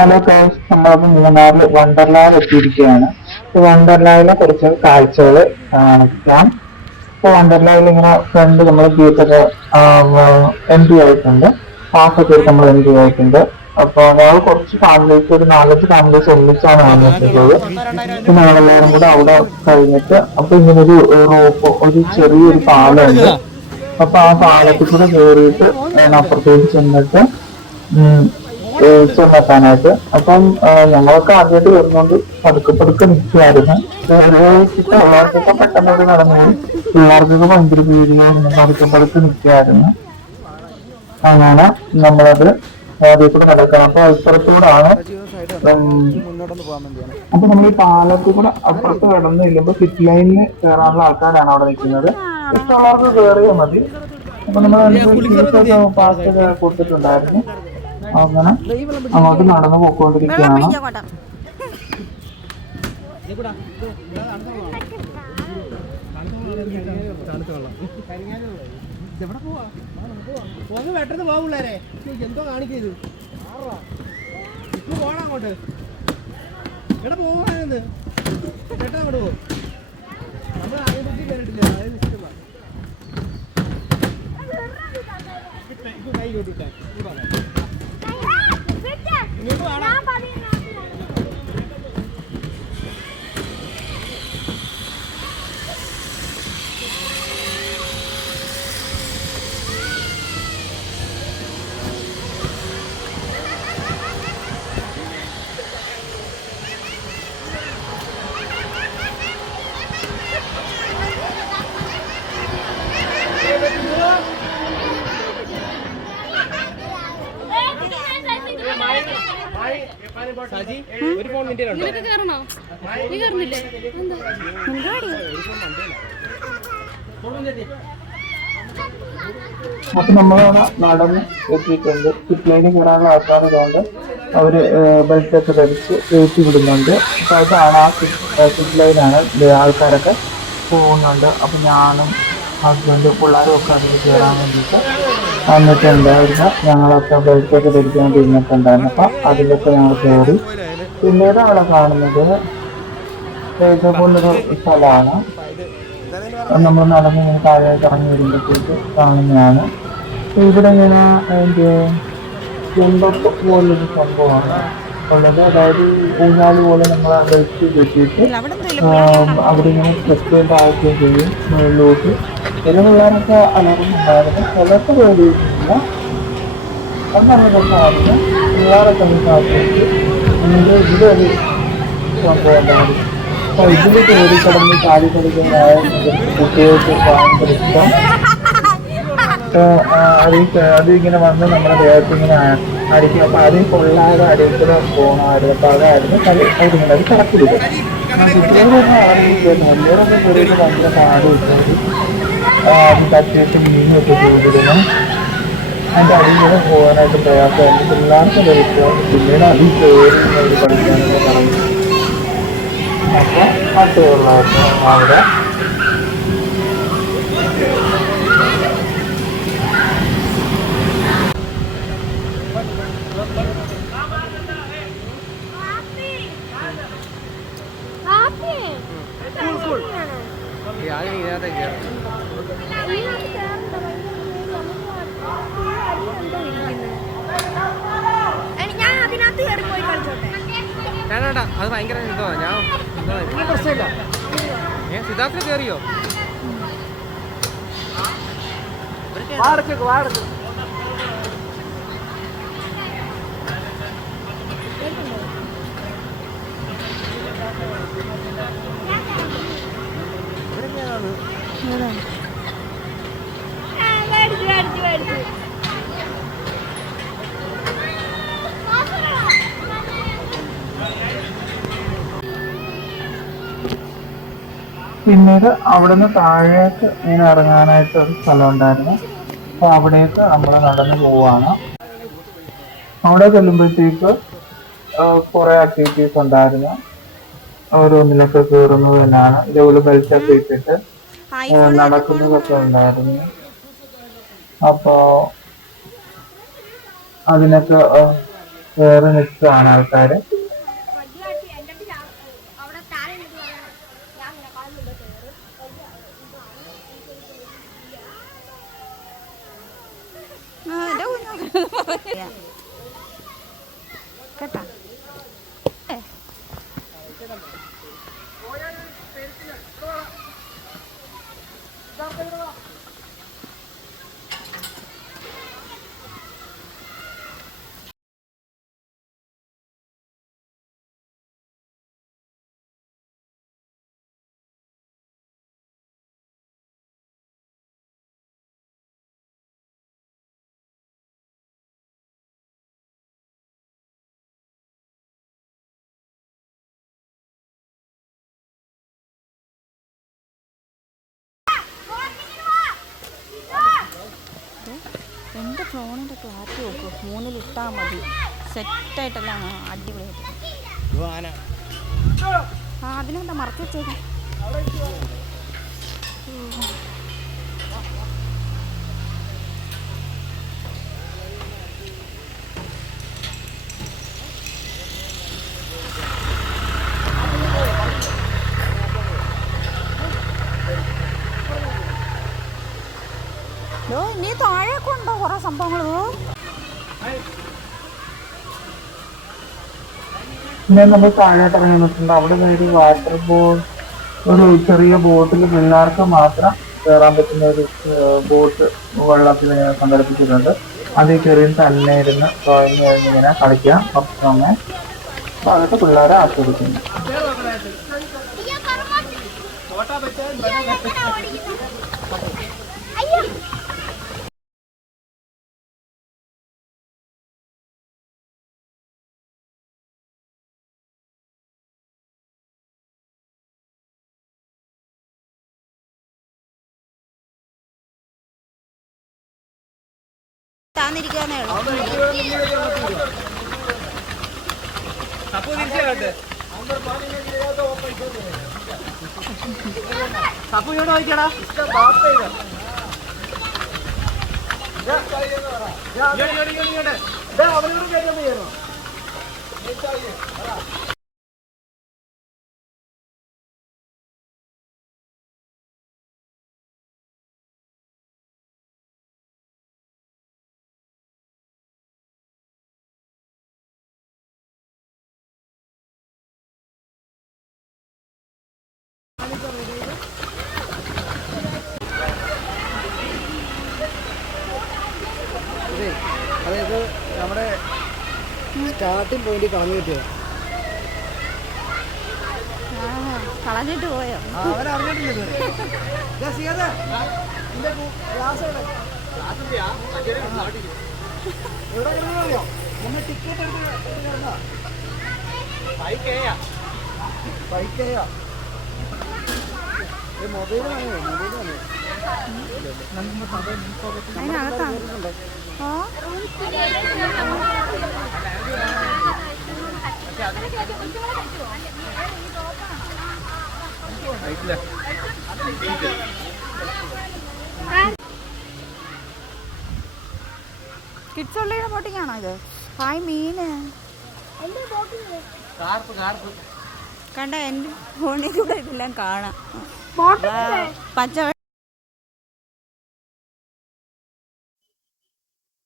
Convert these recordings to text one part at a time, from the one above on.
Hello guys, നമ്മളിപ്പോൾ മൂന്നാറിൽ വണ്ടർലായിൽ എത്തിയിരിക്കുകയാണ്. വണ്ടർലായിലെ കുറച്ച് കാഴ്ചകൾ കാണിക്കാം. ഇപ്പോൾ വണ്ടർലായിൽ ഇങ്ങനെ ഫ്രണ്ട് നമ്മൾ ഗേറ്റൊക്കെ എൻട്രി ആയിട്ടുണ്ട്. പാസ്സൊക്കെ എടുത്ത് നമ്മൾ എൻട്രി ആയിട്ടുണ്ട്. അപ്പോൾ ഞങ്ങൾ കുറച്ച് ഫാമിലീസ്, ഒരു 4-5 ഫാമിലീസ് ഒന്നിച്ചാണ് വന്നിട്ടുള്ളത്. അപ്പോൾ ഞങ്ങളെല്ലാവരും കൂടെ അവിടെ കഴിഞ്ഞിട്ട് അപ്പോൾ ഇങ്ങനൊരു റോപ്പ്, ഒരു ചെറിയൊരു പാലമുണ്ട്. അപ്പൊ ആ പാലത്തിൽ കൂടെ കയറിയിട്ട് ഞാൻ അപ്പുറത്തേക്ക് ചെന്നിട്ട് ചെന്നെത്താനായിട്ട്. അപ്പം ഞങ്ങളൊക്കെ ആദ്യമായിട്ട് വരുന്നോണ്ട് പതുക്കെ പതുക്കെ നിൽക്കുമായിരുന്നു. പിള്ളേർക്കൊക്കെ പെട്ടെന്ന് നടന്നു പോയി. പിള്ളേർക്കൊക്കെ ഭയങ്കര പേടിയായിരുന്നു. പതുക്കെ പതുക്കെ നിൽക്കുമായിരുന്നു. അങ്ങനെ നമ്മളത് അതിൽ കൂടെ നടക്കണം. അപ്പൊ ഇപ്പുറത്തൂടാണ്. അപ്പൊ നമ്മൾ ഈ പാലത്തിൽ കൂടെ അപ്പുറത്ത് കടന്നു ചെല്ലുമ്പോ സിറ്റ് ലൈനിൽ കയറാനുള്ള ആൾക്കാരാണ് അവിടെ നിൽക്കുന്നത്. ഇഷ്ടമുള്ളവർക്ക് കയറിയാൽ മതി. അപ്പൊ നമ്മൾ പാസ് കൊടുത്തിട്ടുണ്ടായിരുന്നു. അങ്ങനെ അങ്ങോട്ട് നടന്നു പോയിക്കൊണ്ടിരിക്കുകയാണ്. പെട്ടെന്ന് പോകൂള്ളേ എന്തോ കാണിക്കത് പോണം അങ്ങോട്ട് എവിടെ പോവാണെന്ന് ചേട്ടാ അങ്ങോട്ട് പോകും. നമ്മൾ അതിനെപ്പറ്റി കേട്ടിട്ടില്ല. കൈ കൊട്ടിട്ടേ ഇങ്ങോട്ട് വേണം. ഒരു ഫോൺ അപ്പൊ നമ്മളവിടെ നടന്ന് എത്തിയിട്ടുണ്ട്. സിറ്റ് ലൈനിൽ കയറാനുള്ള ആൾക്കാരുകൊണ്ട് അവര് ബെൽറ്റ് ഒക്കെ ധരിച്ച് കയറ്റി വിടുന്നുണ്ട്. അപ്പൊ അതാണ് ആ സിറ്റ് ലൈനാണ്. ആൾക്കാരൊക്കെ പോകുന്നുണ്ട്. അപ്പൊ ഞാനും ഹസ്ബൻഡും പിള്ളേരും ഒക്കെ അതിൽ കയറാൻ വേണ്ടിയിട്ട് വന്നിട്ടുണ്ടായിരുന്നു. ഞങ്ങളൊക്കെ ബെൽറ്റ് ഒക്കെ ധരിക്കാൻ തിരിഞ്ഞിട്ടുണ്ടായിരുന്നു. അപ്പൊ അതിലൊക്കെ ഞങ്ങൾ കയറി. പിന്നീട് അവിടെ കാണുന്നത് പോലൊരു സ്ഥലമാണ്. നമ്മൾ നടന്നിങ്ങനെ താഴേക്ക് ഇറങ്ങി വരുമ്പോഴത്തേക്ക് കാണുന്നതാണ്. ഇവിടെ ഇങ്ങനെ അതിൻ്റെ ചെമ്പപ്പ് പോലൊരു സംഭവമാണ് ഉള്ളത്. അതായത് ഊഞ്ഞാല് പോലെ നമ്മൾ ബെൽറ്റ് കെട്ടിയിട്ട് അവിടെ ഇങ്ങനെ ടെസ്റ്റ് ആക്കുകയും ചെയ്യും മുകളിലോട്ട്. ചില പിള്ളേരൊക്കെ അലറുന്നുണ്ടായിരുന്നു. ചിലർക്ക് പേടിയിട്ടില്ല. അതാണ് രസമായിരുന്നു. പിള്ളേരൊക്കെ ആക്കിയിട്ട് ഇതിൻ്റെ ഇതിലൊരു സംഭവം ഉണ്ടായിരുന്നു. അപ്പൊ ഇതിൽ കയറി കിടന്ന് ചാടി കളിക്കുന്ന കുട്ടികൾക്ക് ഭയങ്കര ഇഷ്ടം. അതിങ്ങനെ വന്ന് നമ്മുടെ ദേഹത്ത് ഇങ്ങനെ അടിക്കും. അപ്പൊ അതിൽ കൊള്ളാതെ അടിക്കുന്ന പോകണമായിരുന്നു. അപ്പൊ അതായിരുന്നു കളി. അതിങ്ങനെ അത് കറക്കില്ല. കുട്ടികളൊന്നും അറിയില്ലായിരുന്നു. വലിയവരൊക്കെ കയറിയിട്ട് ഭയങ്കര പാടും ഇട്ടത്. അത് തട്ടിയിട്ട് മീനൊക്കെ ചെയ്തിരുന്നു. അതിൻ്റെ അടിയിൽ പോകാനായിട്ട് പ്രയാസമായിരുന്നു. പിള്ളേർക്ക് കളിക്കുക. പിന്നീട് അതിൽ കയറി കളിക്കാനൊക്കെ പറഞ്ഞു. അപ്പൊ അട്ടുള്ളായിരുന്നു അവിടെ. ഞാനേട്ടാ അത് ഭയങ്കര എന്തോ ഞാൻ പ്രശ്നമില്ല. സിദ്ധാർത്ഥ കയറിയോ? വാടക്ക് വാടക്ക് പിന്നീട് അവിടുന്ന് താഴേക്ക് ഇങ്ങനെ ഇറങ്ങാനായിട്ട് ഒരു സ്ഥലം ഉണ്ടായിരുന്നു. അപ്പൊ അവിടേക്ക് നമ്മൾ നടന്നു പോവാണ്. അവിടെ ചെല്ലുമ്പോഴത്തേക്ക് കുറെ ആക്ടിവിറ്റീസ് ഉണ്ടായിരുന്നു. ഓരോന്നിലൊക്കെ കയറുന്നത് തന്നെയാണ്. ഇതേപോലെ ബെൽറ്റൊക്കെ ഇട്ടിട്ട് നടക്കുന്നതൊക്കെ ഉണ്ടായിരുന്നു. അപ്പോ അതിനൊക്കെ വേറെ നിൽക്കുകയാണ് ആൾക്കാര്. കേട്ടാ എൻ്റെ ഫോണിൻ്റെ ക്ലാരിറ്റി നോക്കും 3-ൽ മതി. സെറ്റായിട്ടെല്ലാം അടിപൊളിയായിട്ട്. അതിനെന്താ മറച്ചു വെച്ചേക്കാം. നീ താഴേക്ക് ഉണ്ടോ കുറെ സംഭവങ്ങൾ? പിന്നെ നമ്മൾ താഴോട്ട് ഇറങ്ങി നിൽക്കുമ്പോൾ അവിടെ ഒരു വാട്ടർ ഒരു ചെറിയ ബോട്ടിൽ പിള്ളേർക്ക് മാത്രം കയറാൻ പറ്റുന്ന ഒരു ബോട്ട് വെള്ളത്തിൽ സംഘടിപ്പിച്ചിട്ടുണ്ട്. അതിൽ കയറി തന്നെ ഇരുന്ന് ഡ്രോയിങ് കഴിഞ്ഞിങ്ങനെ കളിക്കാം കുറച്ച് സമയം. അപ്പൊ അതൊക്കെ പിള്ളേരെ ആസ്വദിക്കുന്നു. താന്നിരിക്കാനേ ഉള്ളൂ. അതായത് നമ്മുടെ സ്റ്റാർട്ടിംഗ് പോയിന്റ് കളഞ്ഞു കിട്ടിയത്. കളഞ്ഞിട്ട് പോയോ? അവരറിഞ്ഞിട്ടില്ല. നമ്മൾ ടിക്കറ്റ് എടുത്ത് മൊബൈൽ അതിനകത്താണ്. കിഡ്സ് ഉള്ളിയുടെ ബോട്ടിങ്ങാണോ ഇത്? ഹായ് മീന് കണ്ട. എൻ്റെ ഫോണിൽ കൂടെ ഇതെല്ലാം കാണാം. പച്ച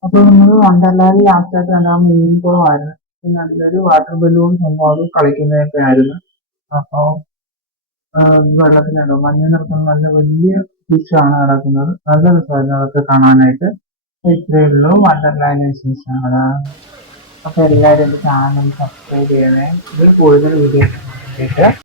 അപ്പൊ നമ്മൾ വണ്ടർലാൻഡ് ലാസ്റ്റായിട്ട് കണ്ട മീൻ കുളമായിരുന്നു. പിന്നെ അതിലൊരു വാട്ടർ ബലൂൺ സംഭവം കളിക്കുന്നതൊക്കെ ആയിരുന്നു. അപ്പൊ വെള്ളത്തിലുണ്ടോ മഞ്ഞ നിറക്കുന്ന നല്ല വലിയ ഫിഷാണ് കിടക്കുന്നത്. നല്ല രസമായിരുന്നു അതൊക്കെ കാണാനായിട്ട്. ഇത്രയേ ഉള്ളൂ വണ്ടർലാൻഡ് വിശേഷങ്ങള്. അപ്പൊ എല്ലാവരും ചാനൽ സബ്സ്ക്രൈബ് ചെയ്യണേ. ഇതിൽ കൂടുതൽ വീഡിയോസ്